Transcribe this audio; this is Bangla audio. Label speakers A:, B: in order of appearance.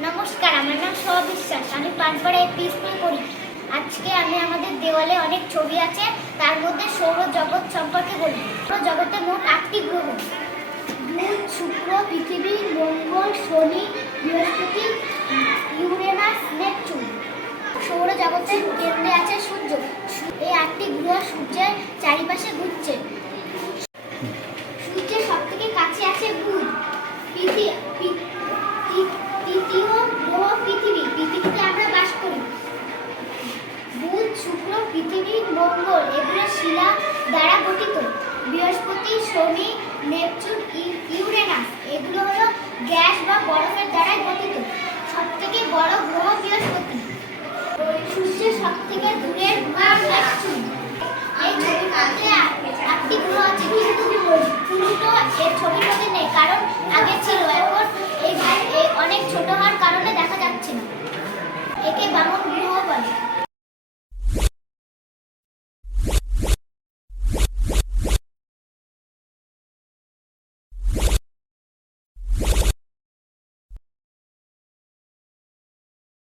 A: নমস্কার, আমার নাম সোয়া বিশ্বাস আমি পানপাড়ায় একটি স্কুল পড়ি আজকে আমি আমাদের দেওয়ালে অনেক ছবি আছে, তার মধ্যে সৌরজগৎ সম্পর্কে বলব। সৌরজগতে মোট আটটি গ্রহ। বুধ শুক্র, পৃথিবী, মঙ্গল, শনি, বৃহস্পতি, ইউরেনাস, নেপচুন। সৌরজগতের কেন্দ্রে আছে সূর্য। এই আটটি গ্রহ সূর্যের চারিপাশে ঘুরছে সূর্যের সব থেকে কাছে আছে বুধ পৃথি- পৃ- তৃ- তৃতীয় গ্রহ পৃথিবী পৃথিবীতে আমরা বাস করি বুধ শুক্র পৃথিবী মঙ্গল এগুলো শিলা দ্বারা গঠিত। বৃহস্পতি শনি নেপচুন ইউ- ইউরেনাস এগুলো হলো গ্যাস বা বরফের দ্বারা গঠিত।